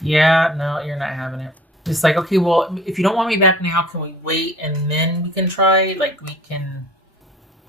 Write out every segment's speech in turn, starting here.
Yeah, no, you're not having it. It's like, okay, well, if you don't want me back now, can we wait and then we can try? Like, we can.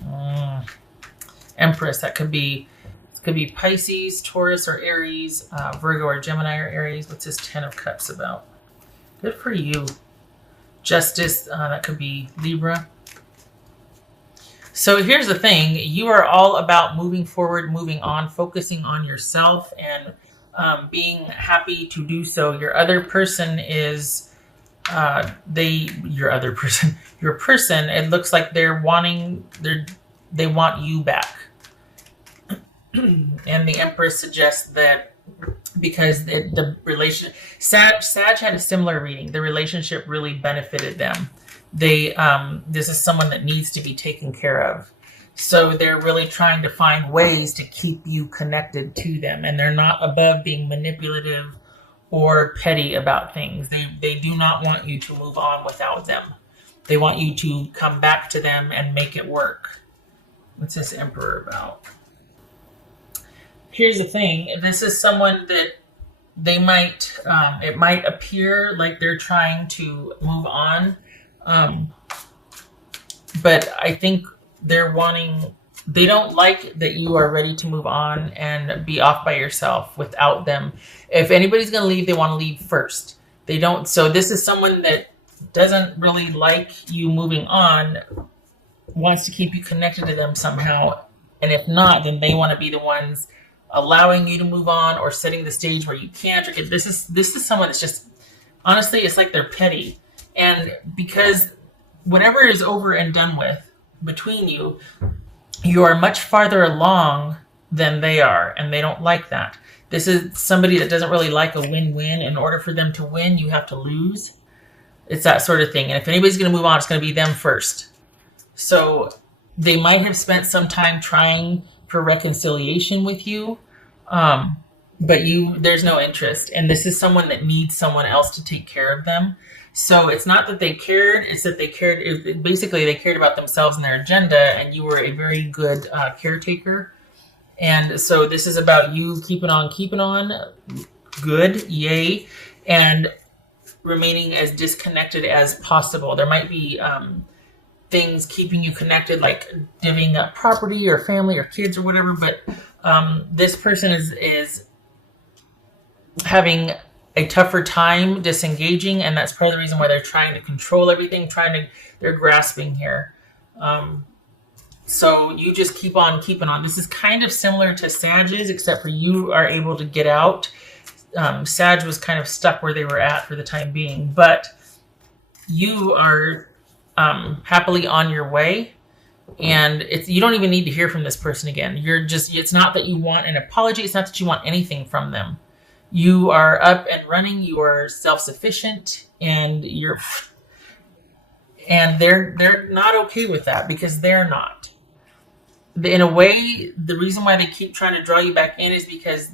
Mm, Empress, that could be Pisces, Taurus, or Aries, Virgo, or Gemini, or Aries. What's this Ten of Cups about? Good for you. Justice, that could be Libra. So here's the thing: you are all about moving forward, moving on, focusing on yourself, and being happy to do so. Your other person is your other person, your person. It looks like they want you back, and the Empress suggests that because the relation Sag had a similar reading. The relationship really benefited them. They this is someone that needs to be taken care of. So they're really trying to find ways to keep you connected to them, and they're not above being manipulative or petty about things. They do not want you to move on without them. They want you to come back to them and make it work. What's this Emperor about? Here's the thing. This is someone that they might it might appear like they're trying to move on, um, but I think they don't like that you are ready to move on and be off by yourself without them. If anybody's going to leave, they want to leave first. They don't. So this is someone that doesn't really like you moving on, wants to keep you connected to them somehow. And if not, then they want to be the ones allowing you to move on or setting the stage where you can't. This is someone that's just, honestly, it's like they're petty. And because whatever is over and done with between you, you are much farther along than they are, and they don't like that. This is somebody that doesn't really like a win-win. In order for them to win, you have to lose. It's that sort of thing. And if anybody's going to move on, it's going to be them first. So they might have spent some time trying for reconciliation with you, but there's no interest. And this is someone that needs someone else to take care of them. So it's not that they cared; it's that they cared. Basically, they cared about themselves and their agenda, and you were a very good caretaker. And so this is about you keeping on, good, yay, and remaining as disconnected as possible. There might be things keeping you connected, like divvying up property or family or kids or whatever. But this person is having a tougher time disengaging, and that's part of the reason why they're trying to control everything. They're grasping here. So you just keep on keeping on. This is kind of similar to Sag's, except for you are able to get out. Sag was kind of stuck where they were at for the time being, but you are happily on your way, and you don't even need to hear from this person again. It's not that you want an apology. It's not that you want anything from them. You are up and running. You are self-sufficient, and they're not okay with that because they're not. In a way, the reason why they keep trying to draw you back in is because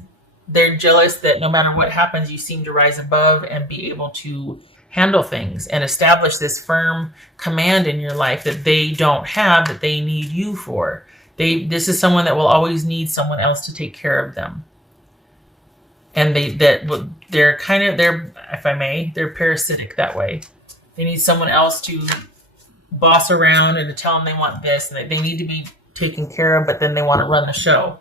they're jealous that no matter what happens, you seem to rise above and be able to handle things and establish this firm command in your life that they don't have, that they need you for. This is someone that will always need someone else to take care of them. And they're if I may, they're parasitic that way. They need someone else to boss around and to tell them they want this, and they need to be taken care of, but then they want to run the show.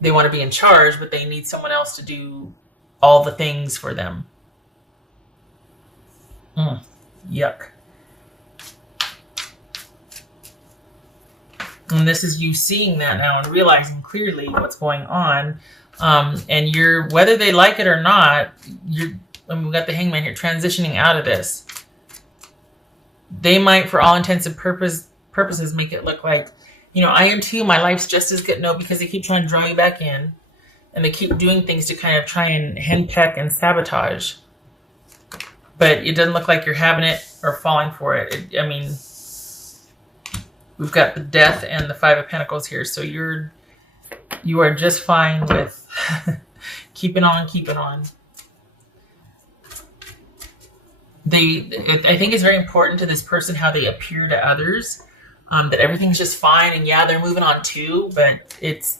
They want to be in charge, but they need someone else to do all the things for them. Yuck. And this is you seeing that now and realizing clearly what's going on. And whether they like it or not, we've got the Hangman here, transitioning out of this. They might, for all intents and purposes, make it look like, I am too, my life's just as good. No, because they keep trying to draw you back in, and they keep doing things to kind of try and henpeck and sabotage. But it doesn't look like you're having it or falling for it. We've got the Death and the Five of Pentacles here, so you are just fine with keeping on. I think it's very important to this person how they appear to others, that everything's just fine, and yeah, they're moving on too, but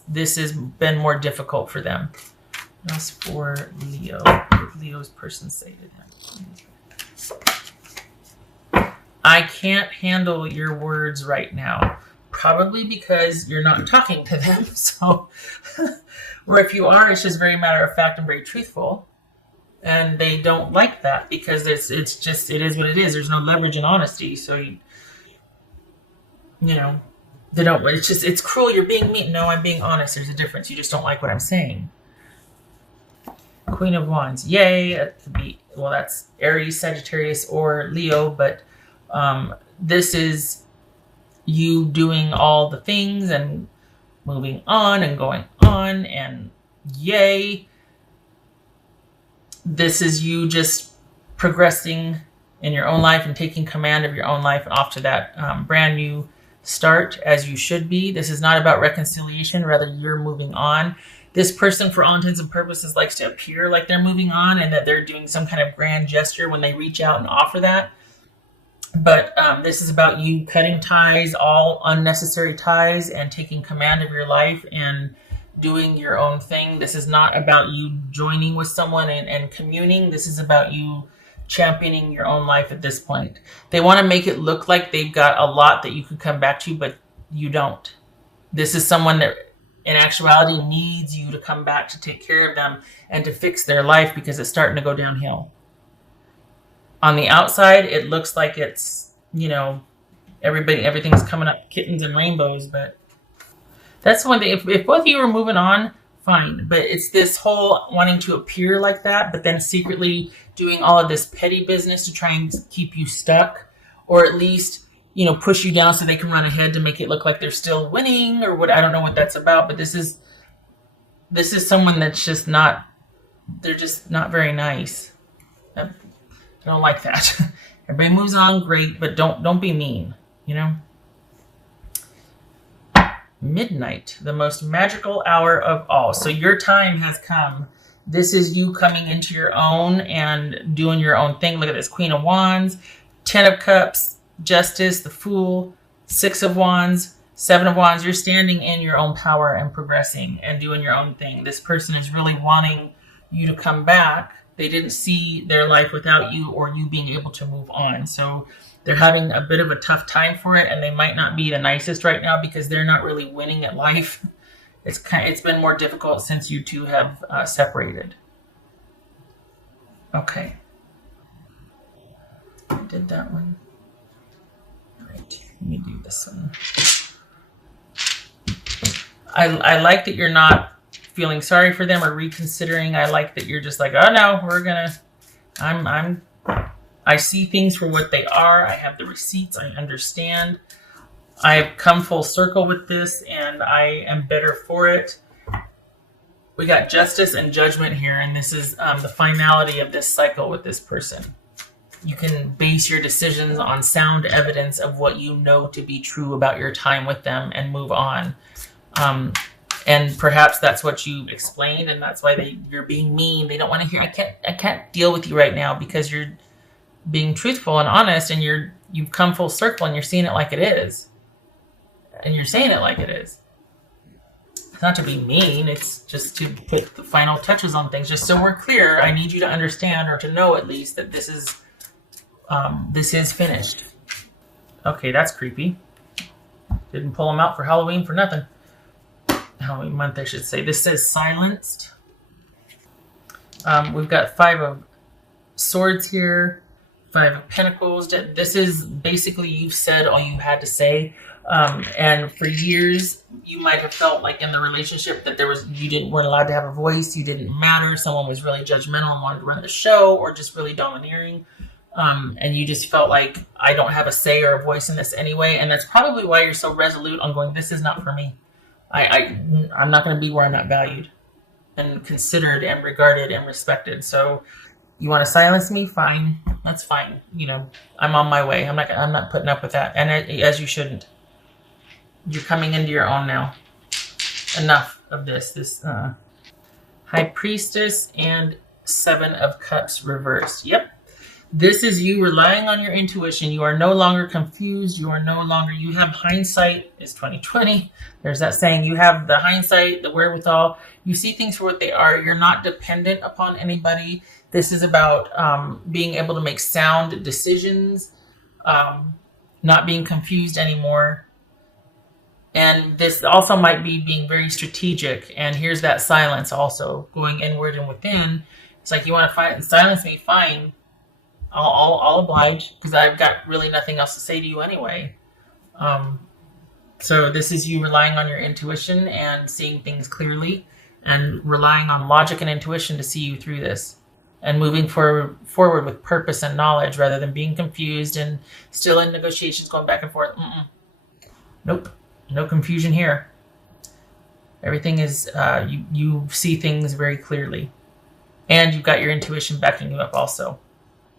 this has been more difficult for them. What else for Leo? What did Leo's person say to him? I can't handle your words right now. Probably because you're not talking to them. So, or if you are, it's just very matter of fact and very truthful. And they don't like that because it is what it is. There's no leverage in honesty. So, you know, they don't, it's cruel. You're being mean. No, I'm being honest. There's a difference. You just don't like what I'm saying. Queen of Wands. Yay. It could be, well, that's Aries, Sagittarius, or Leo, but this is you doing all the things and moving on and going on, and yay. This is you just progressing in your own life and taking command of your own life and off to that brand new start as you should be. This is not about reconciliation. Rather, you're moving on. This person, for all intents and purposes, likes to appear like they're moving on and that they're doing some kind of grand gesture when they reach out and offer that. But this is about you cutting ties, all unnecessary ties, and taking command of your life and doing your own thing. This is not about you joining with someone and communing. This is about you championing your own life at this point. They want to make it look like they've got a lot that you could come back to, but you don't. This is someone that in actuality needs you to come back to take care of them and to fix their life because it's starting to go downhill. On the outside, it looks like it's, everything's coming up kittens and rainbows, but that's one thing. If both of you are moving on, fine. But it's this whole wanting to appear like that, but then secretly doing all of this petty business to try and keep you stuck, or at least, push you down so they can run ahead to make it look like they're still winning or what. I don't know what that's about, but this is someone that's just not, they're just not very nice. I don't like that. Everybody moves on, great, but don't be mean, Midnight, the most magical hour of all. So your time has come. This is you coming into your own and doing your own thing. Look at this, Queen of Wands, 10 of Cups, Justice, the Fool, 6 of Wands, 7 of Wands. You're standing in your own power and progressing and doing your own thing. This person is really wanting you to come back. They didn't see their life without you or you being able to move on. So they're having a bit of a tough time for it, and they might not be the nicest right now because they're not really winning at life. It's been more difficult since you two have separated. Okay. I did that one. All right, let me do this one. I like that you're not feeling sorry for them or reconsidering. I like that you're just like, oh no, I see things for what they are. I have the receipts. I understand. I've come full circle with this and I am better for it. We got justice and judgment here, and this is the finality of this cycle with this person. You can base your decisions on sound evidence of what you know to be true about your time with them and move on. And perhaps that's what you explained, and that's why you're being mean. They don't want to hear. I can't deal with you right now because you're being truthful and honest, and you've come full circle, and you're seeing it like it is, and you're saying it like it is. It's not to be mean. It's just to put the final touches on things. Just so we're clear, I need you to understand, or to know at least, that this is finished. Okay, that's creepy. Didn't pull them out for Halloween for nothing. Halloween month, I should say. This says silenced. We've got 5 of Swords here, 5 of Pentacles. This is basically you've said all you had to say. And for years, you might have felt like in the relationship that you weren't allowed to have a voice. You didn't matter. Someone was really judgmental and wanted to run the show, or just really domineering. And you just felt like, I don't have a say or a voice in this anyway. And that's probably why you're so resolute on going, this is not for me. I'm not going to be where I'm not valued and considered and regarded and respected. So you want to silence me? Fine. That's fine. I'm on my way. I'm not putting up with that. And as you shouldn't. You're coming into your own now. Enough of this. High Priestess and 7 of Cups reversed. Yep. This is you relying on your intuition. You are no longer confused. You are no longer, you have hindsight is 2020. There's that saying, you have the hindsight, the wherewithal. You see things for what they are. You're not dependent upon anybody. This is about being able to make sound decisions, not being confused anymore. And this also might be being very strategic. And here's that silence also, going inward and within. It's like, you want to silence me, fine. I'll oblige, because I've got really nothing else to say to you anyway. So this is you relying on your intuition and seeing things clearly, and relying on logic and intuition to see you through this, and moving forward with purpose and knowledge, rather than being confused and still in negotiations going back and forth. Nope, no confusion here. Everything is, you see things very clearly, and you've got your intuition backing you up also.